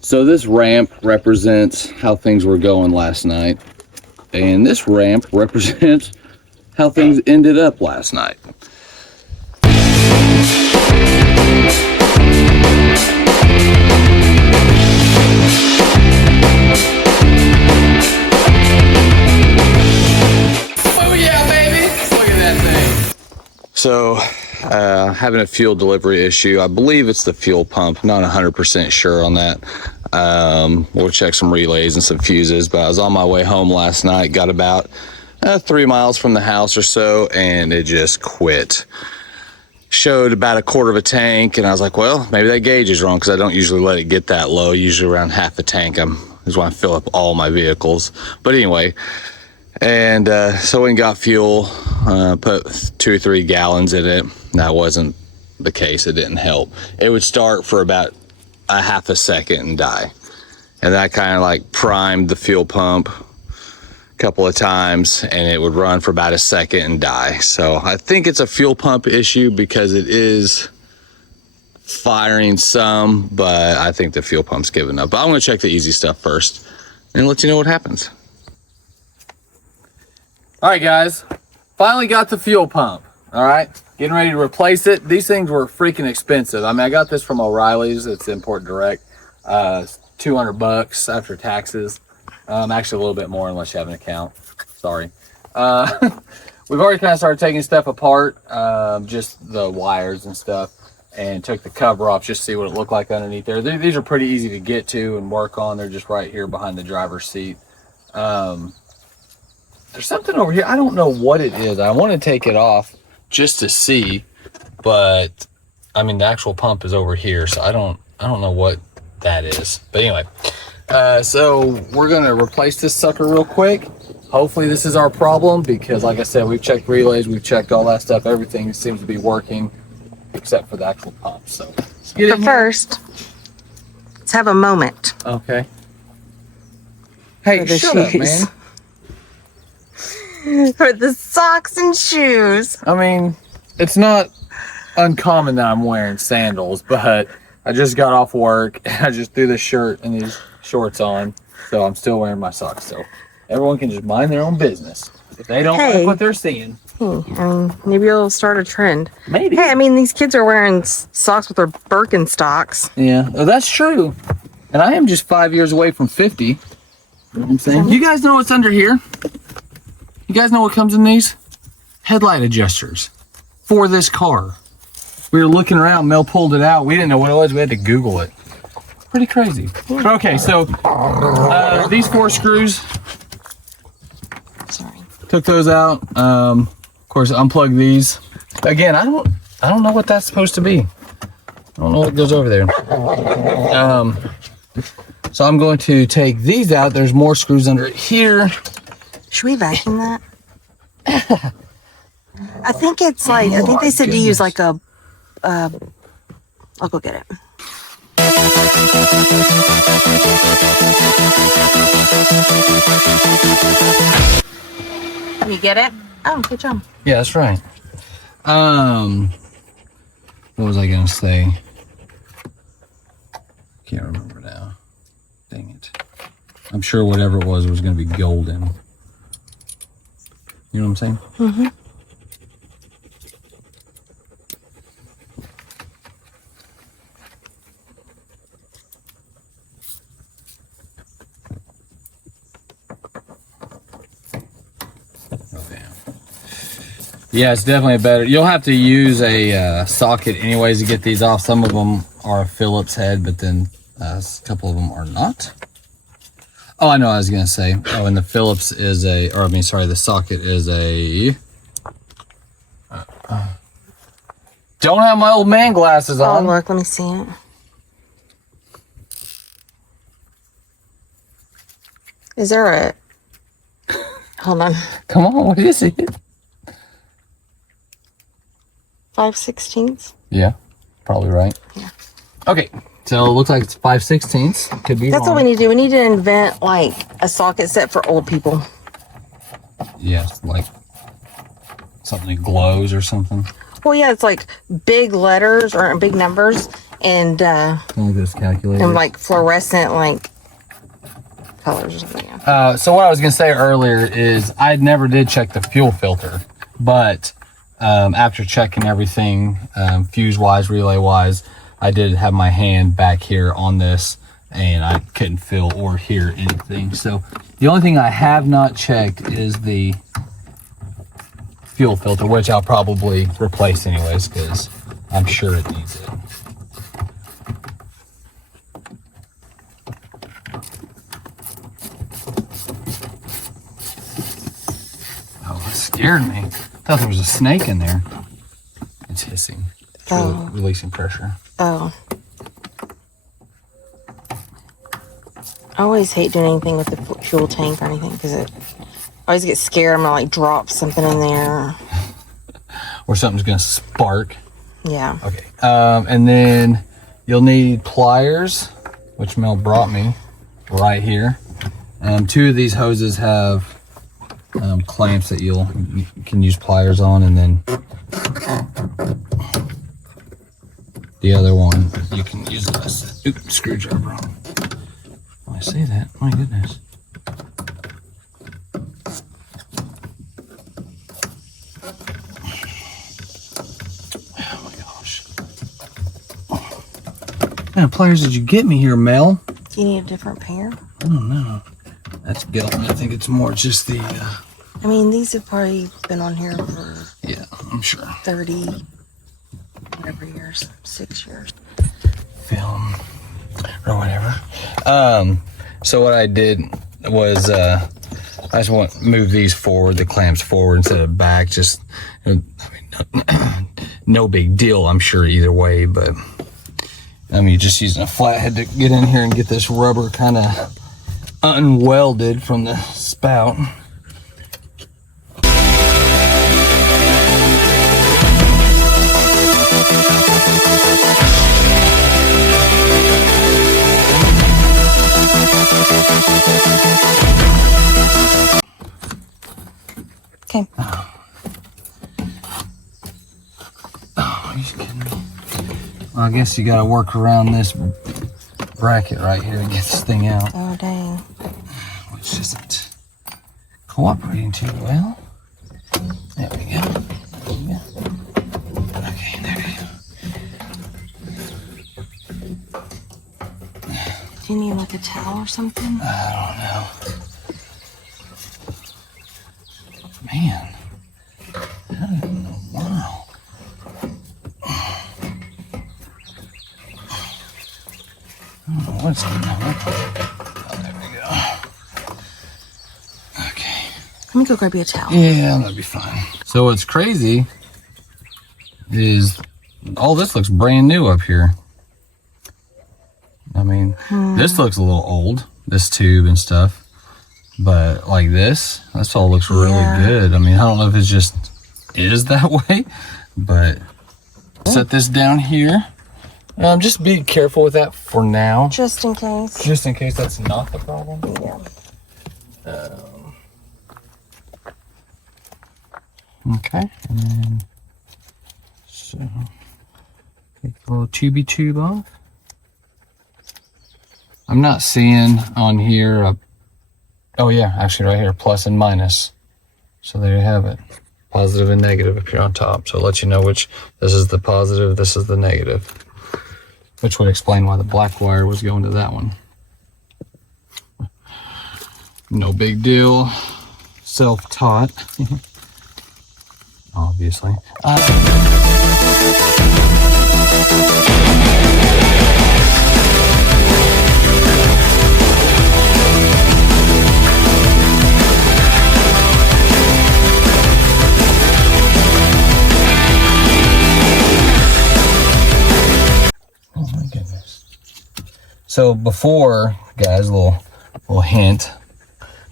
So this ramp represents how things were going last night, and this ramp represents how things ended up last night. Oh yeah, baby! Look at that thing. So, having a fuel delivery issue. I believe it's the fuel pump. Not 100% sure on that. We'll check some relays and some fuses, but I was on my way home last night, got about 3 miles from the house or so, and it just quit. Showed about a quarter of a tank, and I was like, well, maybe that gauge is wrong, because I don't usually let it get that low. Usually around half a tank is when I fill up all my vehicles. But anyway, and so we got fuel, put 2 or 3 gallons in it. That wasn't the case. It didn't help. It would start for about a half a second and die. And that kind of like primed the fuel pump a couple of times, and it would run for about a second and die. So I think it's a fuel pump issue because it is firing some, but I think the fuel pump's giving up. But I'm going to check the easy stuff first and let you know what happens. All right, guys, finally got the fuel pump. All right, getting ready to replace it. These things were freaking expensive. I mean, I got this from O'Reilly's. It's import direct. $200 after taxes. Actually a little bit more unless you have an account. Sorry. We've already kind of started taking stuff apart, just the wires and stuff, and took the cover off just to see what it looked like underneath there. These are pretty easy to get to and work on. They're just right here behind the driver's seat. There's something over here. I don't know what it is. I want to take it off just to see, but I mean the actual pump is over here, so I don't know what that is. But anyway, so we're gonna replace this sucker real quick. Hopefully this is our problem, because like I said, we've checked relays, we've checked all that stuff. Everything seems to be working except for the actual pump. So let's get but first, let's have a moment. Okay. Hey, shut up, man. For the socks and shoes. I mean, it's not uncommon that I'm wearing sandals, but I just got off work and I just threw this shirt and these shorts on, so I'm still wearing my socks. So everyone can just mind their own business. If they don't like what they're seeing. I mean, maybe it'll start a trend. Maybe. Hey, I mean, these kids are wearing socks with their Birkenstocks. Yeah, well, that's true. And I am just 5 years away from 50. You know what I'm saying? You guys know what's under here? You guys know what comes in these? Headlight adjusters for this car. We were looking around, Mel pulled it out. We didn't know what it was. We had to Google it. Pretty crazy. Okay, so these 4 screws. Sorry. Took those out. Of course, unplug these. Again, I don't know what that's supposed to be. I don't know what goes over there. So I'm going to take these out. There's more screws under it here. Should we vacuum that? I think it's like, I think they said to use like a, I'll go get it. Can you get it? Oh, good job. Yeah, that's right. What was I gonna say? Can't remember now. Dang it. I'm sure whatever it was gonna be golden. You know what I'm saying? Mm-hmm. Oh, damn. Yeah, it's definitely better. You'll have to use a socket anyways to get these off. Some of them are a Phillips head, but then a couple of them are not. Oh, I know what I was going to say. Oh, and the Phillips is the socket is a... Don't have my old man glasses on. Oh, look, let me see it. Is there a... Hold on. Come on, what is it? 5/16? Yeah, probably right. Yeah. Okay, so it looks like it's 5/16. Could be That's wrong. what we need to do. We need to invent like a socket set for old people. Yes, like something that glows or something. Well, yeah, it's like big letters or big numbers, and Like this calculator. and like fluorescent like colors or something. Yeah. So what I was gonna say earlier is I never did check the fuel filter, but after checking everything, fuse wise, relay wise, I did have my hand back here on this, and I couldn't feel or hear anything. So the only thing I have not checked is the fuel filter, which I'll probably replace anyways, because I'm sure it needs it. Oh, it scared me. I thought there was a snake in there. It's hissing. It's releasing pressure. Oh. I always hate doing anything with the fuel tank or anything because I always get scared. I'm gonna like drop something in there. Or something's gonna spark. Yeah. Okay. And then you'll need pliers, which Mel brought me right here. 2 of these hoses have clamps that you can use pliers on, and then the other one you can use a screwdriver on. Oh, I say that, my goodness. Oh my gosh. What kind of pliers did you get me here, Mel? Do you need a different pair? I don't know. That's guilt. I think it's more just the I mean, these have probably been on here for yeah, I'm sure. 30 whatever years, 6 years. Film or whatever. So what I did was I just want to move these forward, the clamps forward instead of back. Just, I mean, no big deal, I'm sure either way, but I mean, just using a flathead to get in here and get this rubber kind of unwelded from the spout. Okay. Oh, you kidding me? Well, I guess you got to work around this bracket right here to get this thing out. Oh, dang. Which isn't cooperating too well. There we go. Okay, there we go. Do you need like a towel or something? I don't know. Man. Wow. I don't know what's going on. Oh, there we go. Okay. Let me go grab you a towel. Yeah, that'd be fine. So what's crazy is all this looks brand new up here. I mean, this looks a little old, this tube and stuff. But like this all looks really good. I mean, I don't know if it's just is that way, but set this down here. Just be careful with that for now. Just in case. Just in case that's not the problem. Yeah. Okay. And then, so, take the little tubey tube off. I'm not seeing on here oh yeah, actually right here, plus and minus. So there you have it. Positive and negative up here on top. So it lets you know which, this is the positive, this is the negative. Which would explain why the black wire was going to that one. No big deal. Self-taught. Obviously. Oh my goodness. So before, guys, a little hint.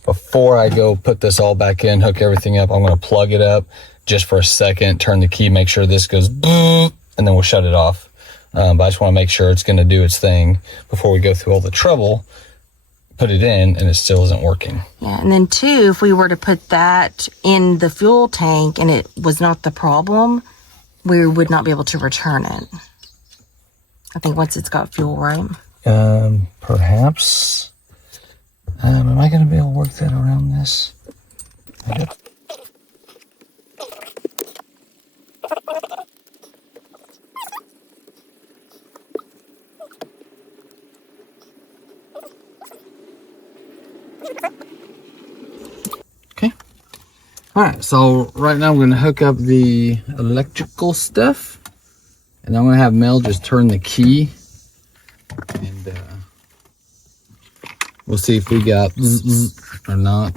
Before I go put this all back in, hook everything up, I'm going to plug it up just for a second, turn the key, make sure this goes boom, and then we'll shut it off. But I just want to make sure it's going to do its thing before we go through all the trouble, put it in, and it still isn't working. Yeah, and then 2, if we were to put that in the fuel tank and it was not the problem, we would not be able to return it. I think once it's got fuel, right? Perhaps. Am I going to be able to work that around this? Okay. All right, so right now I'm going to hook up the electrical stuff, and I'm going to have Mel just turn the key, and we'll see if we got zzz or not,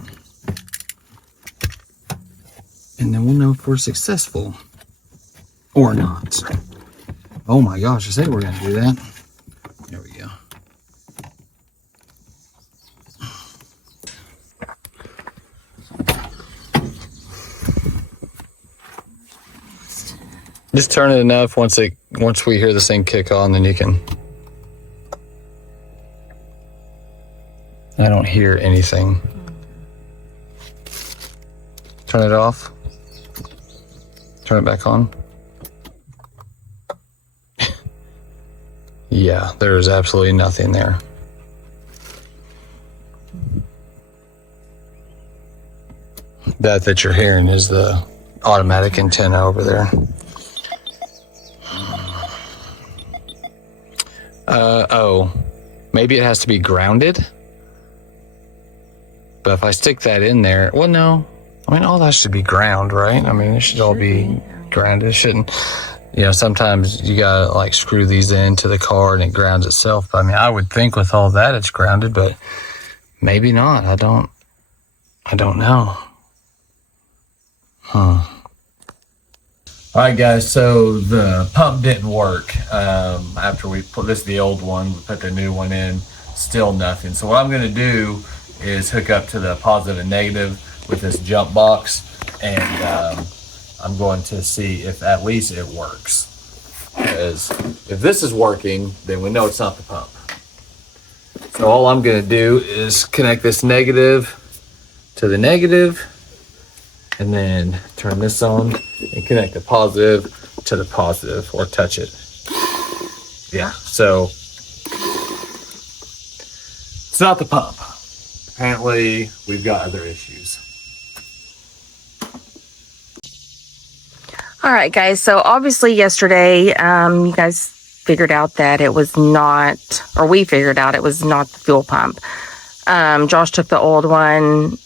and then we'll know if we're successful or not. Oh my gosh, I said we're going to do that. There we go. Just turn it enough once we hear this thing kick on, then you can. I don't hear anything. Turn it off. Turn it back on. Yeah, there is absolutely nothing there. That you're hearing is the automatic antenna over there. Oh, maybe it has to be grounded. But if I stick that in there, well, no. I mean, all that should be ground, right? I mean, it should all be grounded. It shouldn't, sometimes you gotta like screw these into the car and it grounds itself. I mean, I would think with all that it's grounded, but maybe not. I don't know. All right, guys, so the pump didn't work after we put this, the old one, we put the new one in, still nothing. So what I'm going to do is hook up to the positive and negative with this jump box, and I'm going to see if at least it works. Because if this is working, then we know it's not the pump. So all I'm going to do is connect this negative to the negative, and then turn this on and connect the positive to the positive, or touch it. Yeah, so it's not the pump. Apparently we've got other issues. All right, guys. So obviously yesterday, you guys figured out that it was not, or we figured out it was not the fuel pump. Josh took the old one,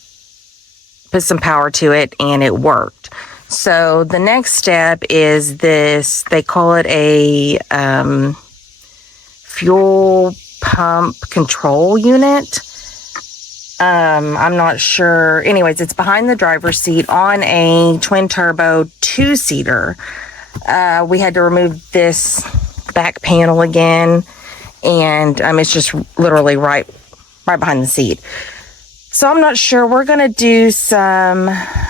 put some power to it, and it worked. So the next step is this, they call it a fuel pump control unit. I'm not sure. Anyways, it's behind the driver's seat on a twin turbo 2-seater. We had to remove this back panel again, and it's just literally right behind the seat. So I'm not sure. We're going to do some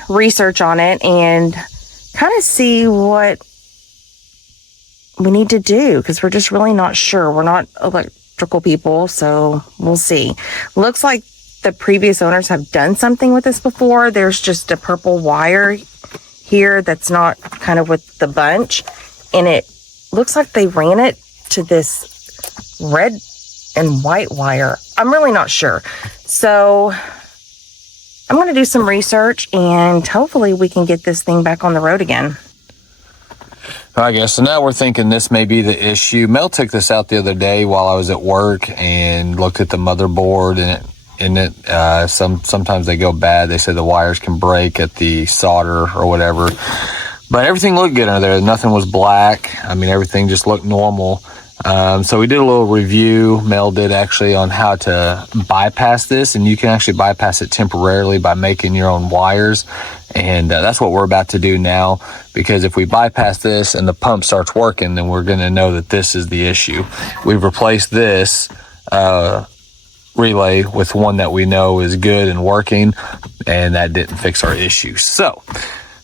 research on it and kind of see what we need to do, because we're just really not sure. We're not electrical people, so we'll see. Looks like the previous owners have done something with this before. There's just a purple wire here that's not kind of with the bunch, and it looks like they ran it to this red and white wire. I'm really not sure. So I'm going to do some research, and hopefully we can get this thing back on the road again. I guess, so now we're thinking this may be the issue. Mel took this out the other day while I was at work and looked at the motherboard, and sometimes they go bad. They say the wires can break at the solder or whatever, but everything looked good under there. Nothing was black. I mean, everything just looked normal. So we did a little review, Mel did actually, on how to bypass this, and you can actually bypass it temporarily by making your own wires. And that's what we're about to do now, because if we bypass this and the pump starts working, then we're going to know that this is the issue. We've replaced this relay with one that we know is good and working, and that didn't fix our issue. So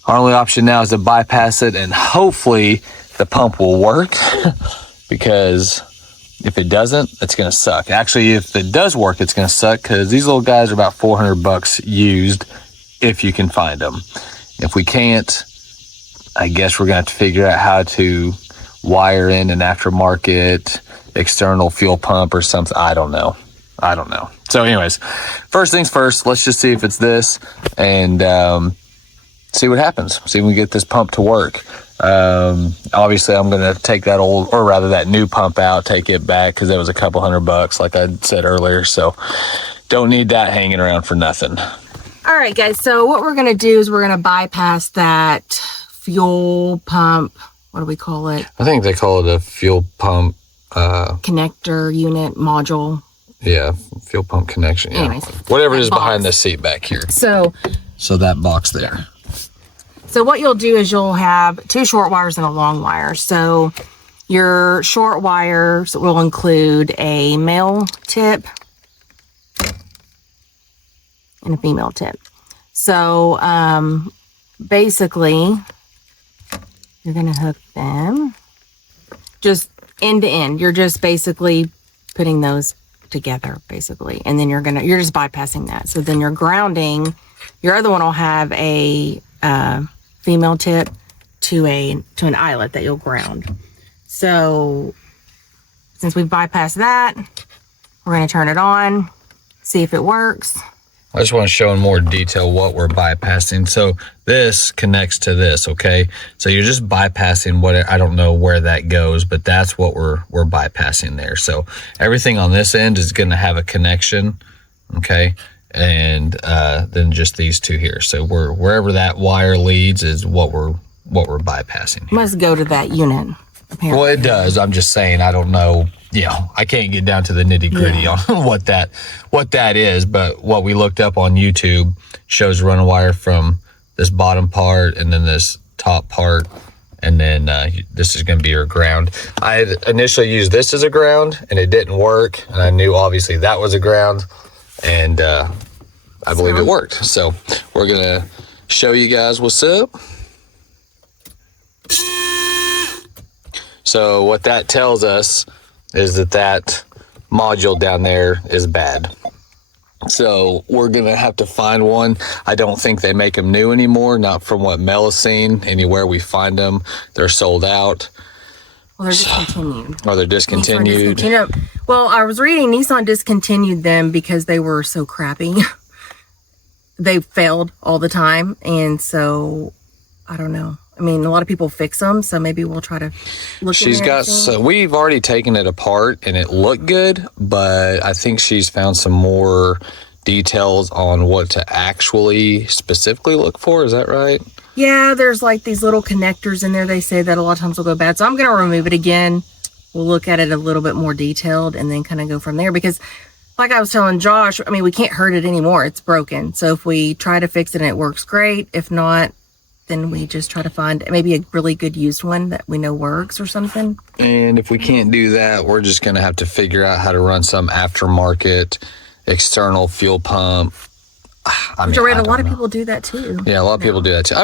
our only option now is to bypass it, and hopefully the pump will work. Because if it doesn't, it's going to suck. Actually, if it does work, it's going to suck, because these little guys are about $400 used, if you can find them. If we can't, I guess we're going to have to figure out how to wire in an aftermarket external fuel pump or something. I don't know. So anyways, first things first, let's just see if it's this and see what happens. See if we can get this pump to work. Obviously I'm going to take that old, or rather that new pump out, take it back because that was a couple $100 like I said earlier. So don't need that hanging around for nothing. All right, guys. So what we're going to do is we're going to bypass that fuel pump. What do we call it? I think they call it a fuel pump. Connector unit module. Yeah, fuel pump connection. Yeah. Anyways, whatever it is box behind the seat back here. So that box there. So what you'll do is you'll have 2 short wires and a long wire. So your short wires will include a male tip and a female tip. So basically, you're going to hook them just end to end. You're just basically putting those together, basically. And then you're just bypassing that. So then you're grounding. Your other one will have a female tip to an eyelet that you'll ground. So since we've bypassed that, we're going to turn it on, see if it works. I just want to show in more detail what we're bypassing. So this connects to this, okay? So you're just bypassing I don't know where that goes, but that's what we're bypassing there. So everything on this end is going to have a connection, okay? And then just these 2 here. So wherever that wire leads is what we're bypassing here. Must go to that unit, apparently. Well, it does. I'm just saying, I don't know. I can't get down to the nitty gritty on what that is, but what we looked up on YouTube shows run a wire from this bottom part and then this top part, and then this is going to be your ground. I had initially used this as a ground and it didn't work, and I knew obviously that was a ground, and I believe it worked. So we're going to show you guys what's up. So what that tells us is that module down there is bad. So we're going to have to find one. I don't think they make them new anymore, not from what Mel has seen. Anywhere we find them, they're sold out. Well, they're discontinued. Or they're discontinued. Well, I was reading Nissan discontinued them because they were so crappy. They failed all the time. And so, I don't know. I mean, a lot of people fix them, so maybe we'll try to look. She's got, so we've already taken it apart and it looked good, but I think she's found some more details on what to actually specifically look for. Is that right? Yeah, there's like these little connectors in there. They say that a lot of times will go bad. So I'm going to remove it again. We'll look at it a little bit more detailed and then kind of go from there, because like I was telling Josh, I mean, we can't hurt it anymore. It's broken. So if we try to fix it and it works great, if not, then we just try to find maybe a really good used one that we know works or something. And if we can't do that, we're just going to have to figure out how to run some aftermarket external fuel pump. I read a lot of people do that too. Yeah, a lot of people do that too.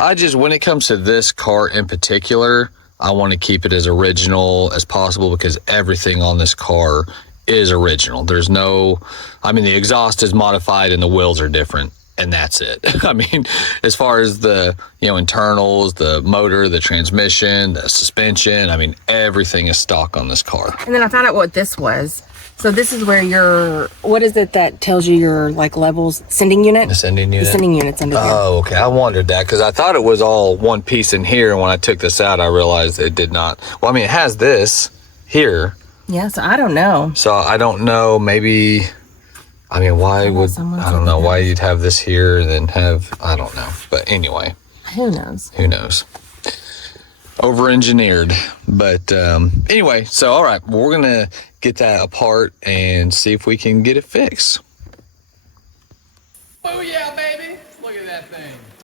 I just, when it comes to this car in particular, I want to keep it as original as possible because everything on this car is original. There's no, I mean, the exhaust is modified and the wheels are different. And that's it. I mean, as far as the, internals, the motor, the transmission, the suspension, I mean, everything is stock on this car. And then I found out what this was. So this is where what is it that tells you your like levels? Sending unit? The sending unit? The sending unit's under here. Oh, okay. I wondered that because I thought it was all one piece in here. And when I took this out, I realized it did not. Well, I mean, it has this here. Yeah, so I don't know. So I don't know, maybe... I mean, why would, I don't know why you'd have this here and then have, I don't know. But anyway. Who knows? Who knows? Over-engineered. But anyway, so all right, we're going to get that apart and see if we can get it fixed. Oh, yeah.